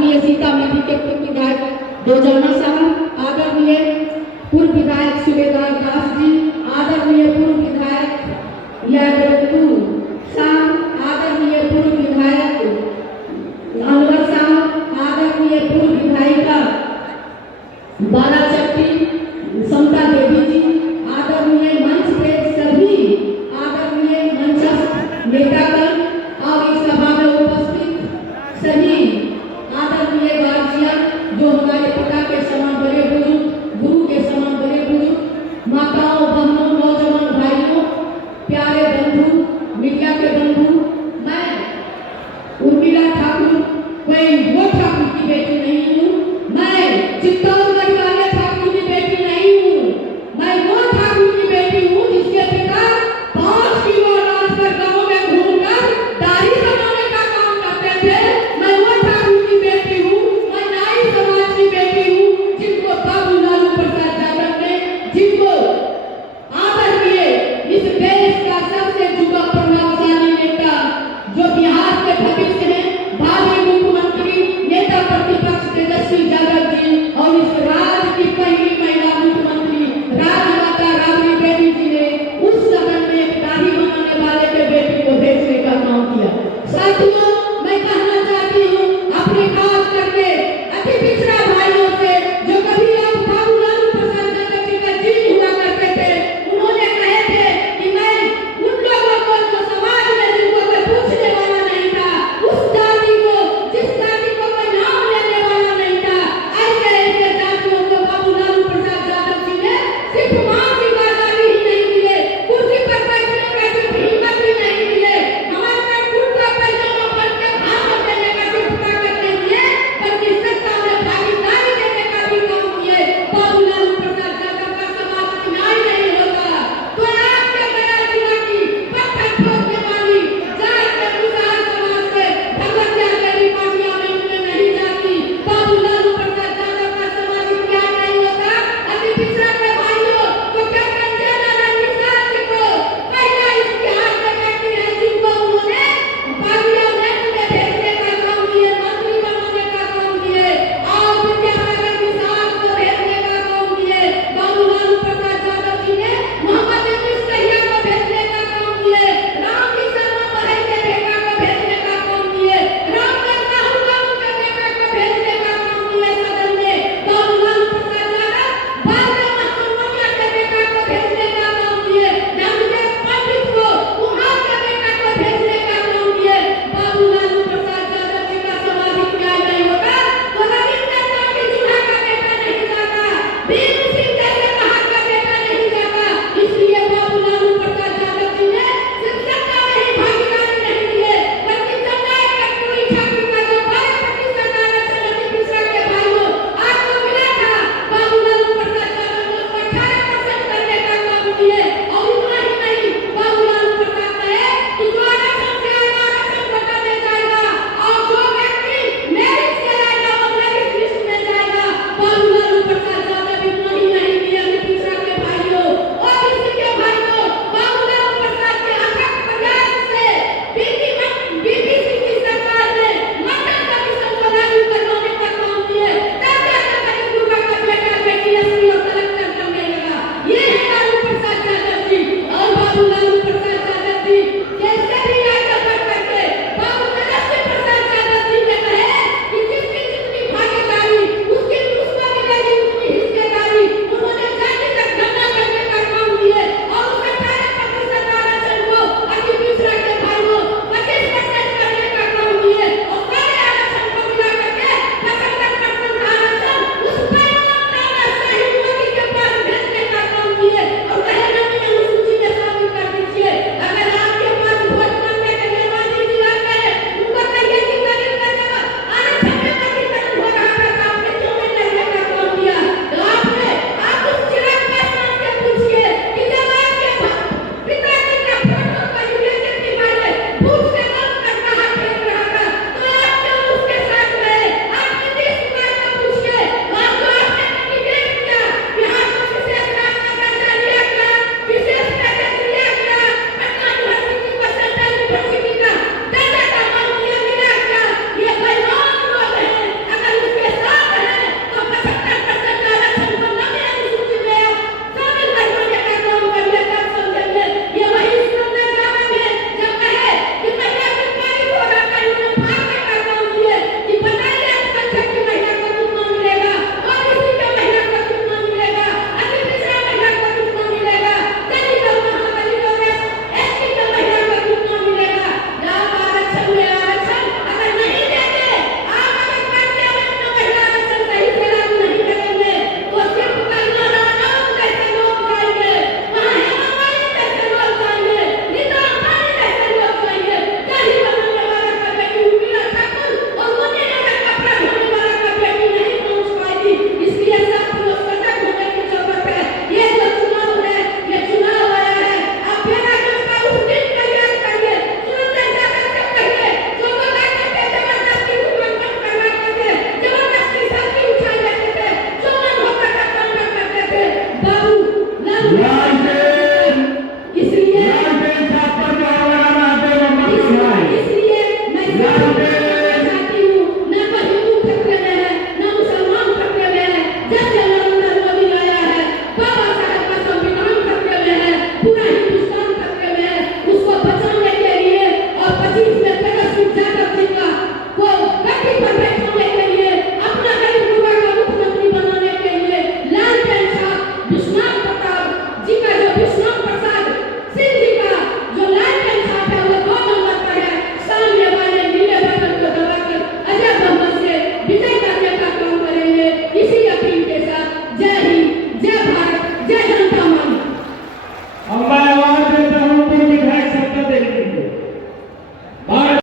आदरणीय सीतामढ़ी के पूर्व विधायक दोजाना साहब, आदरणीय पूर्व विधायक सूबेदार दास जी, आदरणीय पूर्व विधायक यादव साहब, आदरणीय पूर्व विधायक अनवर साहब, आदरणीय पूर्व विधायिका बालाचक्की समता देवी जी, आदरणीय मंच पे सभी आदरणीय मंचस्थ नेतागण और इस सभा में उपस्थित सभी आदरणीय गार्जियन जो हमारे पिता के समान बड़े बुजुर्ग, गुरु के समान बड़े बुजुर्ग, माताओं, बहनों, नौजवान भाइयों, प्यारे बंधु, मीडिया के बंधु, मैं उर्मिला ठाकुर कोई